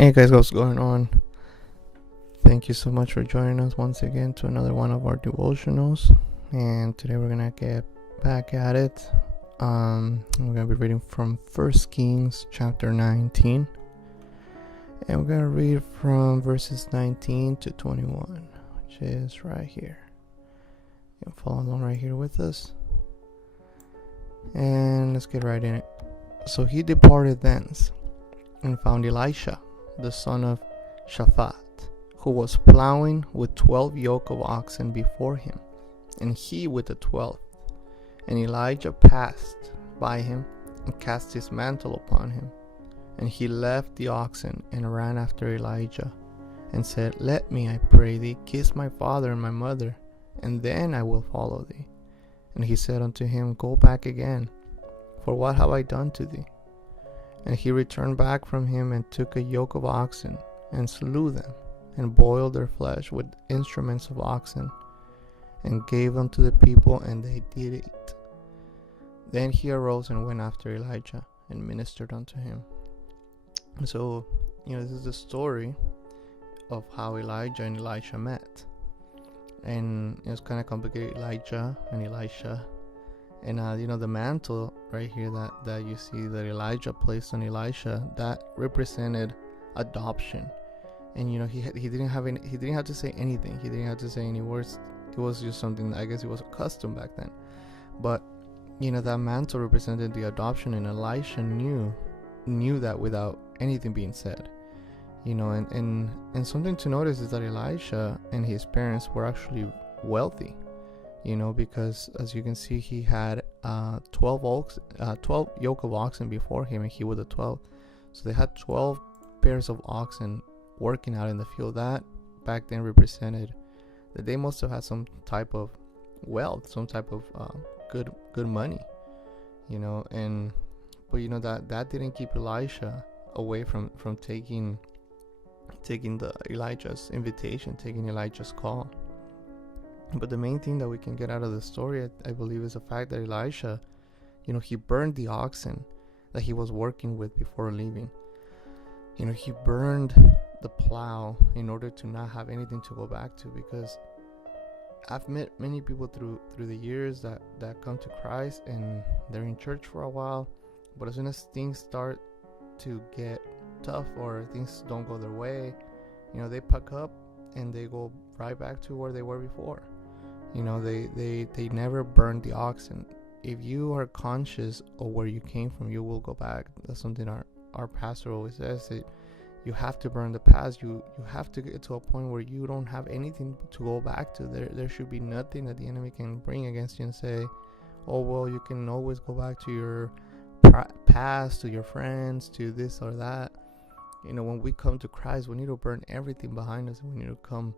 Hey guys, what's going on? Thank you so much for joining us once again to another one of our devotionals. And today we're gonna get back at it. We're gonna be reading from 1 Kings chapter 19, and we're gonna read from verses 19 to 21, which is right here. You can follow along right here with us, and let's get right in it. So he departed thence and found Elisha, the son of Shaphat, who was plowing with 12 yoke of oxen before him, and he with the 12th. And Elijah passed by him and cast his mantle upon him. And he left the oxen and ran after Elijah, and said, Let me, I pray thee, kiss my father and my mother, and then I will follow thee. And he said unto him, Go back again, for what have I done to thee? And he returned back from him, and took a yoke of oxen, and slew them, and boiled their flesh with instruments of oxen, and gave unto the people, and they did eat. Then he arose and went after Elijah, and ministered unto him. So, this is the story of how Elijah and Elisha met. And it's kind of complicated, Elijah and Elisha. And the mantle right here that you see that Elijah placed on Elisha, that represented adoption. And he didn't have to say anything. He didn't have to say any words. It was just something that I guess it was a custom back then. But that mantle represented the adoption, and Elisha knew that without anything being said. And something to notice is that Elisha and his parents were actually wealthy. Because as you can see, he had 12 yoke of oxen before him, and he was the 12th. So they had 12 pairs of oxen working out in the field. That back then represented that they must have had some type of wealth, some type of good money, but that didn't keep Elisha away from taking the Elijah's invitation, taking Elijah's call. But the main thing that we can get out of the story, I believe, is the fact that Elisha, he burned the oxen that he was working with before leaving. He burned the plow in order to not have anything to go back to, because I've met many people through the years that come to Christ, and they're in church for a while, but as soon as things start to get tough or things don't go their way, they pack up and they go right back to where they were before. They never burned the oxen. If you are conscious of where you came from, you will go back. That's something our pastor always says, that you have to burn the past. You have to get to a point where you don't have anything to go back to. There should be nothing that the enemy can bring against you and say, oh, well, you can always go back to your past, to your friends, to this or that. When we come to Christ, we need to burn everything behind us, and we need to come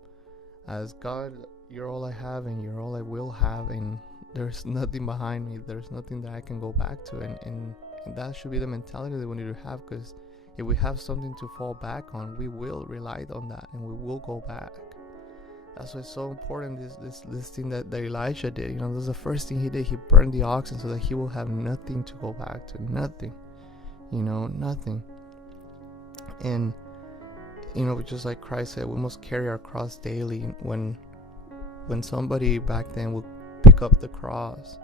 as God. You're all I have, and you're all I will have, and there's nothing behind me. There's nothing that I can go back to, and that should be the mentality that we need to have, because if we have something to fall back on, we will rely on that, and we will go back. That's why it's so important, this thing that Elisha did. This is the first thing he did. He burned the oxen so that he will have nothing to go back to. Nothing. Nothing. And just like Christ said, we must carry our cross daily. When somebody back then would pick up the cross,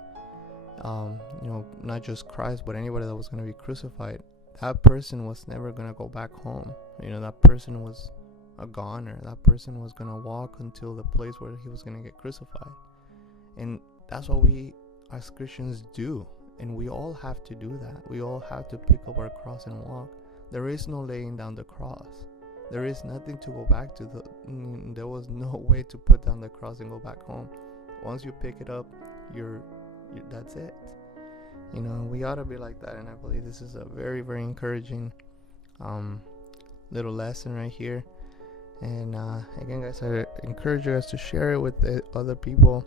not just Christ, but anybody that was going to be crucified, that person was never going to go back home. That person was a goner. That person was going to walk until the place where he was going to get crucified. And that's what we as Christians do. And we all have to do that. We all have to pick up our cross and walk. There is no laying down the cross. There is nothing to go back to. There was no way to put down the cross and go back home. Once you pick it up, you're that's it. We ought to be like that, and I believe this is a very, very encouraging little lesson right here. And again, guys, I encourage you guys to share it with other people.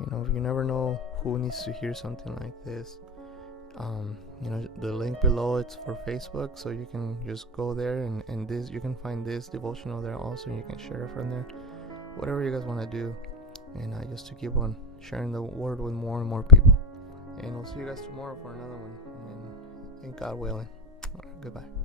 You never know who needs to hear something like this. The link below, it's for Facebook, so you can just go there, and this, you can find this devotional there also, and you can share it from there. Whatever you guys want to do, and just to keep on sharing the word with more and more people. And we'll see you guys tomorrow for another one, and God willing. All right, goodbye.